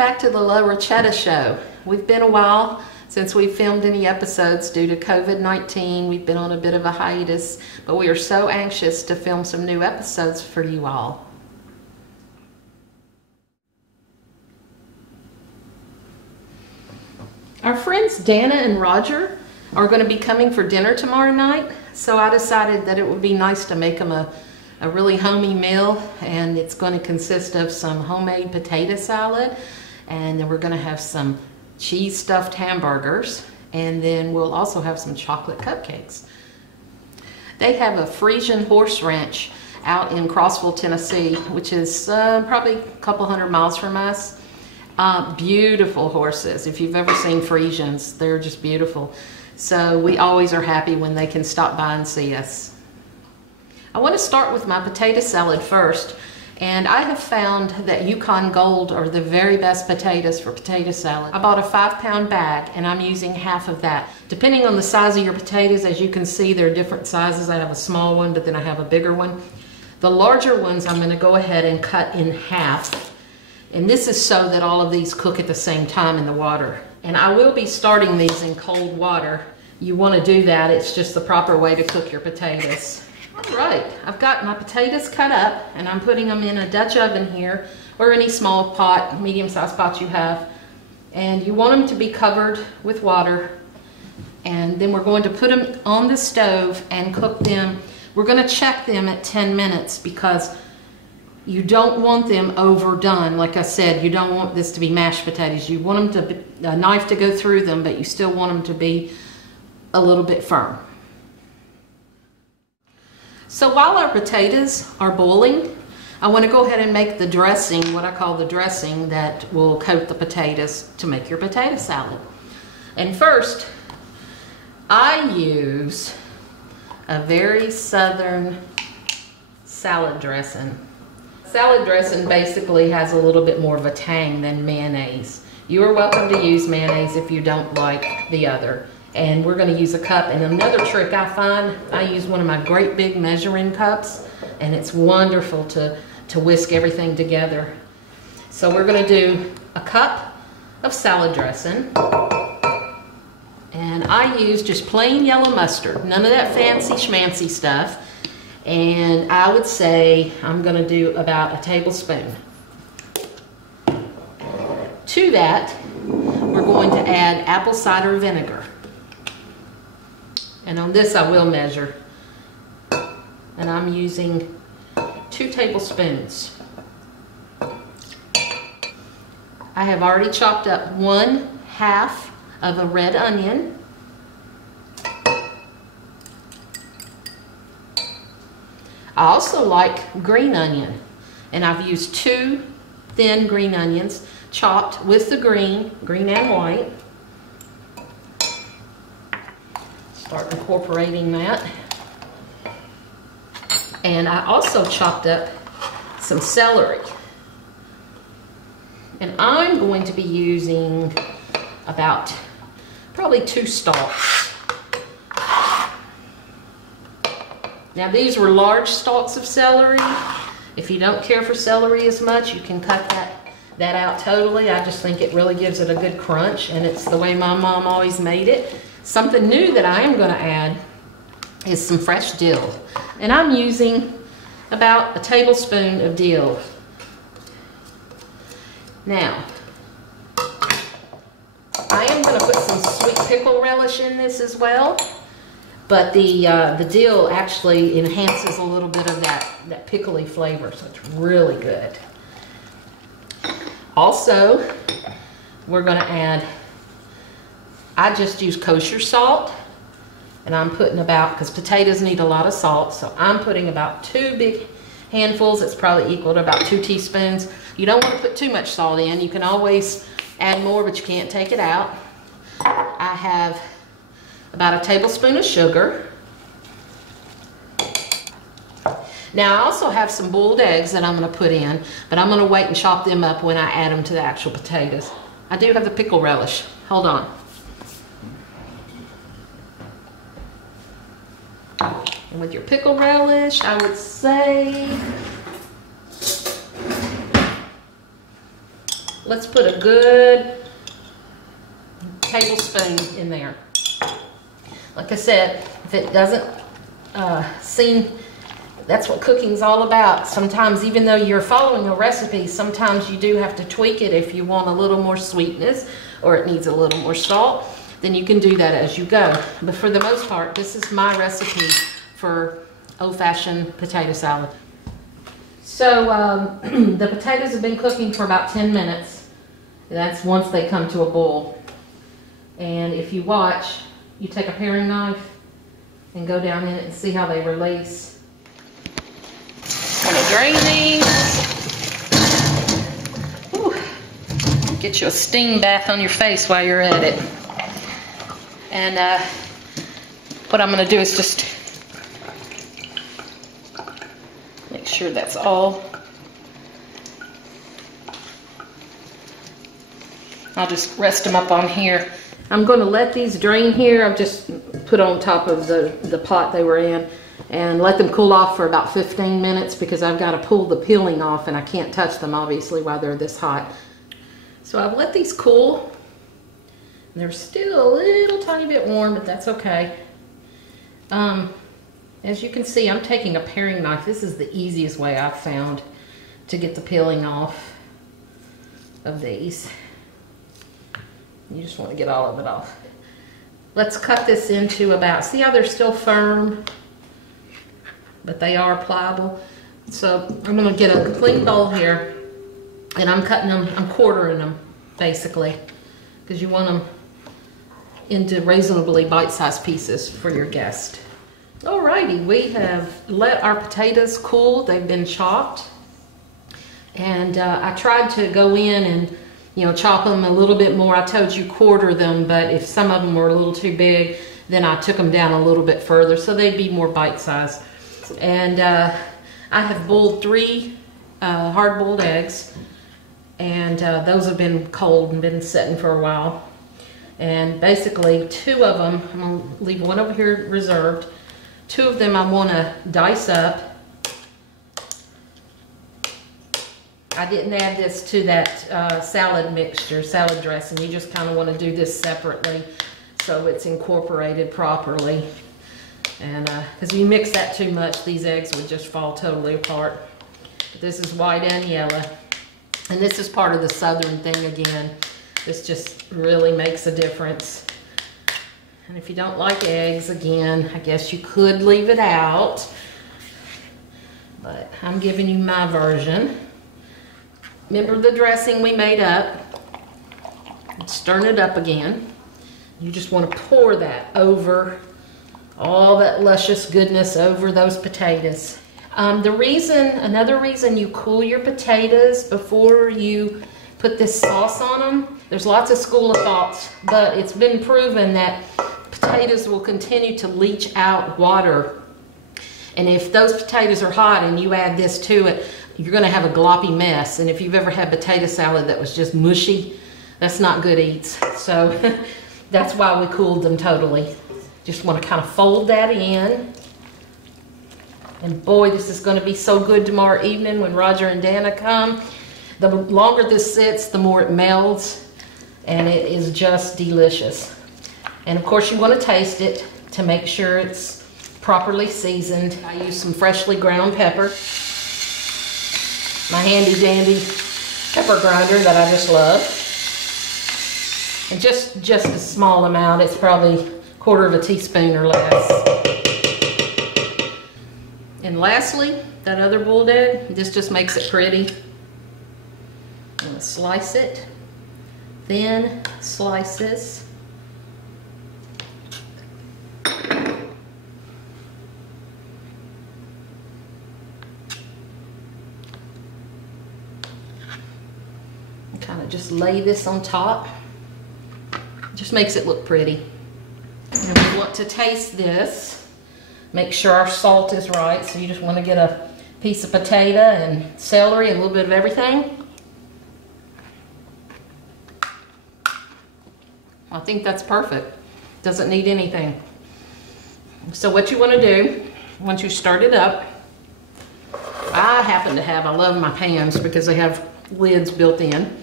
back to the La Rachetta Show. We've been a while since we filmed any episodes due to COVID-19. We've been on a bit of a hiatus, but we are so anxious to film some new episodes for you all. Our friends Dana and Roger are going to be coming for dinner tomorrow night, so I decided that it would be nice to make them a really homey meal, and it's going to consist of some homemade potato salad, and then we're going to have some cheese stuffed hamburgers, and then we'll also have some chocolate cupcakes. They have a Frisian horse ranch out in Crossville, Tennessee, which is probably a couple hundred miles from us. Beautiful horses. If you've ever seen Frisians, they're just beautiful. So we always are happy when they can stop by and see us. I want to start with my potato salad first, and I have found that Yukon Gold are the very best potatoes for potato salad. I bought a 5-pound bag and I'm using half of that. Depending on the size of your potatoes, as you can see, there are different sizes. I have a small one, but then I have a bigger one. The larger ones I'm going to go ahead and cut in half, and this is so that all of these cook at the same time in the water. And I will be starting these in cold water. You want to do that. It's just the proper way to cook your potatoes. All right, I've got my potatoes cut up and I'm putting them in a Dutch oven here, or any small pot, medium-sized pot you have. And you want them to be covered with water. And then we're going to put them on the stove and cook them. We're going to check them at 10 minutes because you don't want them overdone. Like I said, you don't want this to be mashed potatoes. You want them to, a knife to go through them, but you still want them to be a little bit firm. So while our potatoes are boiling, I want to go ahead and make the dressing, what I call the dressing, that will coat the potatoes to make your potato salad. And first, I use a very southern salad dressing. Salad dressing basically has a little bit more of a tang than mayonnaise. You are welcome to use mayonnaise if you don't like the other. And we're going to use a cup. And another trick I find, I use one of my great big measuring cups, and it's wonderful to whisk everything together. So we're going to do a cup of salad dressing, and I use just plain yellow mustard, none of that fancy schmancy stuff. And I would say I'm going to do about a tablespoon. To that, we're going to add apple cider vinegar. And on this I will measure. And I'm using 2 tablespoons. I have already chopped up 1/2 of a red onion. I also like green onion, and I've used 2 thin green onions chopped with the green and white. Start incorporating that. And I also chopped up some celery. And I'm going to be using about probably 2 stalks. Now these were large stalks of celery. If you don't care for celery as much, you can cut that out totally. I just think it really gives it a good crunch, and it's the way my mom always made it. Something new that I am going to add is some fresh dill. And I'm using about a tablespoon of dill. Now, I am going to put some sweet pickle relish in this as well. But the dill actually enhances a little bit of that pickly flavor, so it's really good. Also, we're going to add, I just use kosher salt, and I'm putting about, because potatoes need a lot of salt, so I'm putting about 2 big handfuls. It's probably equal to about 2 teaspoons. You don't want to put too much salt in. You can always add more, but you can't take it out. I have about a tablespoon of sugar. Now I also have some boiled eggs that I'm going to put in, but I'm going to wait and chop them up when I add them to the actual potatoes. I do have the pickle relish. Hold on. And with your pickle relish, I would say let's put a good tablespoon in there. Like I said, if it doesn't seem, that's what cooking's all about. Sometimes, even though you're following a recipe, sometimes you do have to tweak it if you want a little more sweetness or it needs a little more salt. Then you can do that as you go. But for the most part, this is my recipe for old-fashioned potato salad. So the potatoes have been cooking for about 10 minutes. That's once they come to a boil. And if you watch, you take a paring knife and go down in it and see how they release. I'm gonna drain these. Whew. Get you a steam bath on your face while you're at it. And what I'm going to do is just make sure that's all. I'll just rest them up on here. I'm going to let these drain here. I've just put on top of the pot they were in and let them cool off for about 15 minutes because I've got to pull the peeling off and I can't touch them obviously while they're this hot. So I've let these cool. They're still a little tiny bit warm, but that's okay. As you can see, I'm taking a paring knife. This is the easiest way I've found to get the peeling off of these. You just want to get all of it off. Let's cut this into about, see how they're still firm, but they are pliable. So I'm going to get a clean bowl here, and I'm cutting them, I'm quartering them, basically, because you want them into reasonably bite-sized pieces for your guest. Alrighty, we have let our potatoes cool. They've been chopped, and I tried to go in and chop them a little bit more. I told you quarter them, but if some of them were a little too big, then I took them down a little bit further so they'd be more bite-sized. And I have boiled 3 hard-boiled eggs, and those have been cold and been sitting for a while. And basically 2 of them, I'm going to leave one over here reserved. 2 of them I want to dice up. I didn't add this to that salad mixture, salad dressing. You just kind of want to do this separately so it's incorporated properly. And because you mix that too much, these eggs would just fall totally apart. This is white and yellow. And this is part of the southern thing again. This just really makes a difference. And if you don't like eggs, again, I guess you could leave it out. But I'm giving you my version. Remember the dressing we made up? Stirring it up again. You just want to pour that over all that luscious goodness over those potatoes. Another reason you cool your potatoes before you put this sauce on them, there's lots of school of thoughts, but it's been proven that potatoes will continue to leach out water. And if those potatoes are hot and you add this to it, you're going to have a gloppy mess. And if you've ever had potato salad that was just mushy, that's not good eats. So that's why we cooled them totally. Just want to kind of fold that in. And boy, this is going to be so good tomorrow evening when Roger and Dana come. The longer this sits, the more it melds, and it is just delicious. And of course you want to taste it to make sure it's properly seasoned. I use some freshly ground pepper, my handy dandy pepper grinder that I just love. And just a small amount, it's probably 1/4 teaspoon or less. And lastly, that other boiled egg, this just makes it pretty. I'm going to slice it, thin slices. Kind of just lay this on top. Just makes it look pretty. And we want to taste this. Make sure our salt is right. So you just want to get a piece of potato and celery and a little bit of everything. I think that's perfect. Doesn't need anything. So what you want to do, once you start it up, I love my pans because they have lids built in.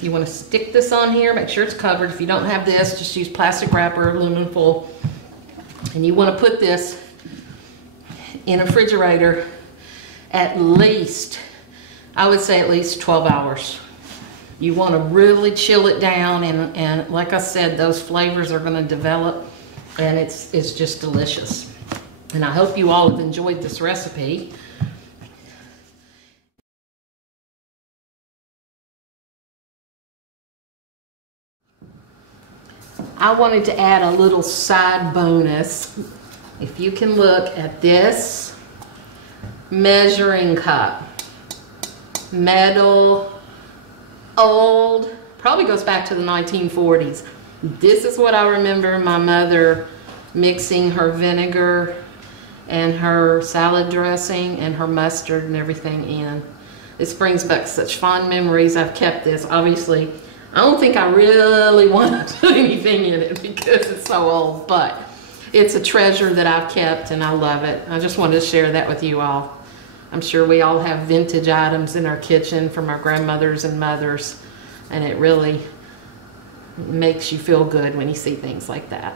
You want to stick this on here, make sure it's covered. If you don't have this, just use plastic wrapper, aluminum foil. And you want to put this in a refrigerator at least, I would say at least 12 hours. You want to really chill it down, and like I said, those flavors are going to develop, and it's just delicious. And I hope you all have enjoyed this recipe. I wanted to add a little side bonus. If you can look at this measuring cup, metal, old, probably goes back to the 1940s. This is what I remember my mother mixing her vinegar and her salad dressing and her mustard and everything in. This brings back such fond memories. I've kept this. Obviously, I don't think I really want to put anything in it because it's so old, but it's a treasure that I've kept and I love it. I just wanted to share that with you all. I'm sure we all have vintage items in our kitchen from our grandmothers and mothers, and it really makes you feel good when you see things like that.